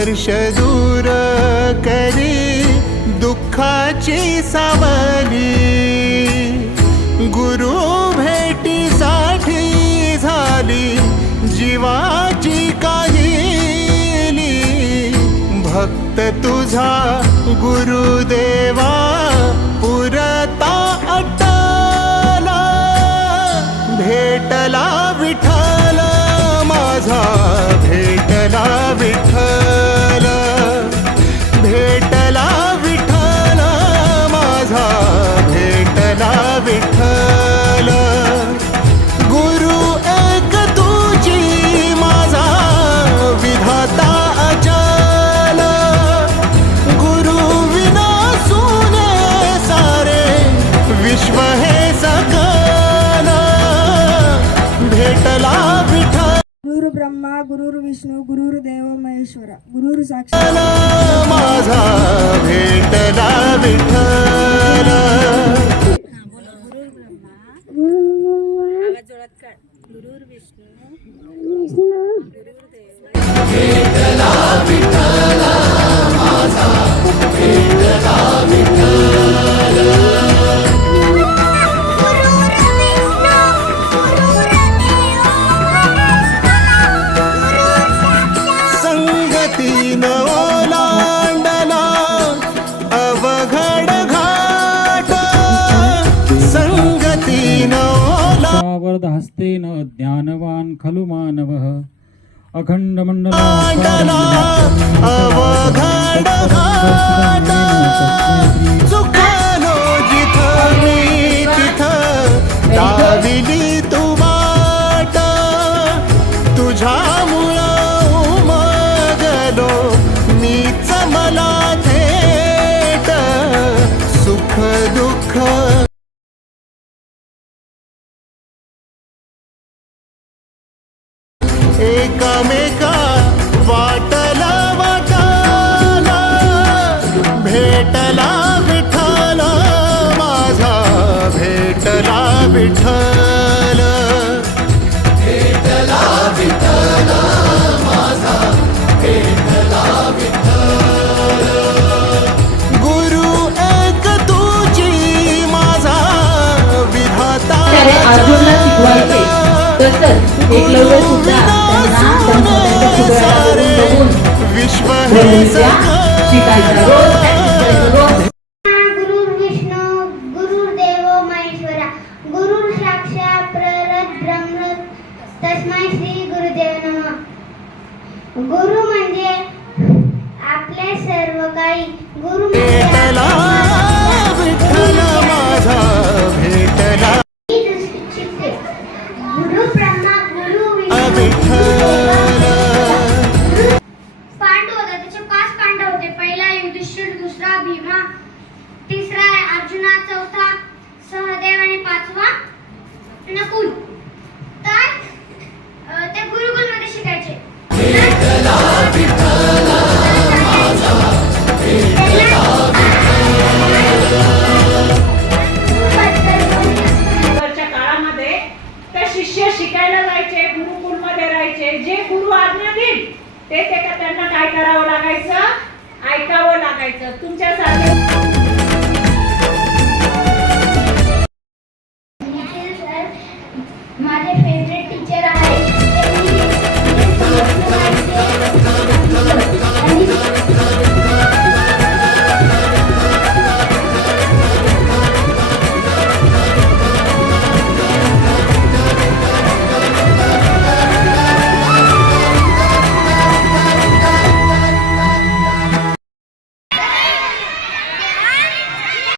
स्पर्श दूर करी दुःखाची सावली, गुरु भेटीसाठी झाली जीवाची काहिली। भक्त तुझा गुरुदेवा पुरता अटला, भेटला विठ्ठल माझा, भेटला विठ्ठल, भेटला विठ्ठल माझा, भेटला विठ्ठल। गुरु एक तुझी माझा विधाता अचल, गुरु विना सुने सारे विश्व हे सकल, भेटला विठ्ठल। गुरु ब्रह्मा गुरु विष्णू गुरुर्देव महेश्वरा, गुरुर साक्षात माझा, भेटला विठ्ठल। गुरुर विष्णू भेटला विठ्ठल माझा, भेटला विठ्ठल। संगतीन ओलांडला अवघड घाट, संगतीन वरद हस्तेन ज्ञानवान खलु मानवः, अखंड ओलांडला अवघड घाट। चुकलो जिथं मी तिथं दाविली तू वाट, तुझ्यामुळं उमगलो मीच मला थेट, सुख दुःख एकामेका वाटला वाटाला, भेटला विठ्ठल माझा, भेटला विठ्ठल, भेटला विठ्ठल माझा, भेटला विठ्ठल। गुरु एक तुझी माझा विधाता अर्जुनला शिकवायचे, तसंच एकलव्य सुद्धा त्यांना विश्व हे शिकायचा रोज। गुरुर् विष्णू गुरुर्देव महेश्वरा, गुरुर् साक्षात् परब्रह्म तस्मै श्री गुरुदेव नमः। गुरु म्हणजे आपले सर्व काही, गुरु भेटला विठ्ठल माझा, भेटला गुरु ब्रह्मा गुरु विठ्ठल। पांडव होता, त्याचे 5 पांडव होते। पहिला युधिष्ठिर, दुसरा भीमा, तिसरा अर्जुना, चौथा सहदेव आणि 5वा नकुल। तर ते गुरुकुल मध्ये शिकायचे। भेटला विठ्ठल माझा, भेटला काळामध्ये ते शिष्य शिकायला जायचे, गुरुकुल मध्ये राहायचे। जे गुरु आज्ञा देईल ते त्यांना काय करावं लागायचं, ऐकावं लागायचं। तुमच्यासारखे माझे फेवरेट